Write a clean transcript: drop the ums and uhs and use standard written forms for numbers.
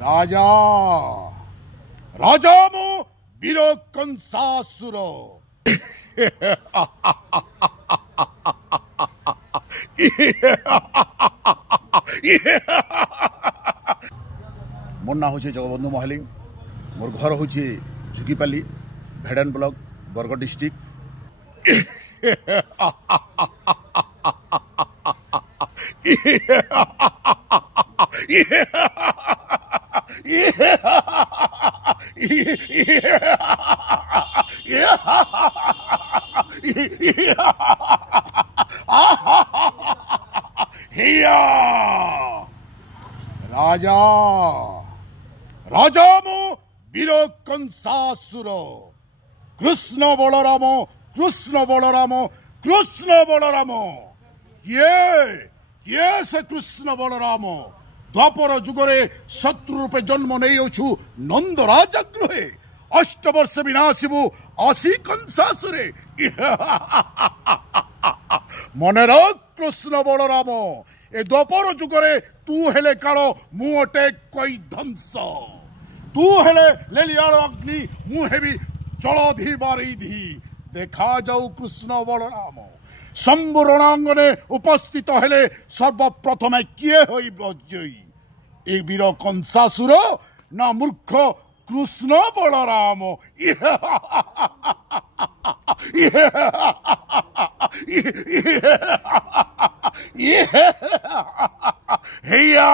राजा राजा मो वीर कंसासुर मोर ना हूँ जगबंधु महाली मोर घर हूँ झुकीपाली भेड़ान ब्लॉक बरगढ़ डिस्ट्रिक्ट। राजा राजा मो वीर कंसासुर कृष्ण बलराम कृष्ण बलराम कृष्ण बलराम किए से कृष्ण बलराम द्वापर जुगरे शत्रु रूपे जन्म नहीं नंद राजा गृहे अष्ट वर्ष विनाशिबु आशी कंसासुरे मन रख कृष्ण बलराम ए द्वापर जुगरे तू हेले काल मु अटे कई ध्वंस तू हेले लेलियार अग्नि मु हेबी जलधि बारिधि देखा जाऊ कृष्ण बलराम शंभु रणांगने उपस्थित हेले सर्वप्रथमे किए होई ए वीर कंसासुर ना मूर्ख कृष्ण बलराम हैया।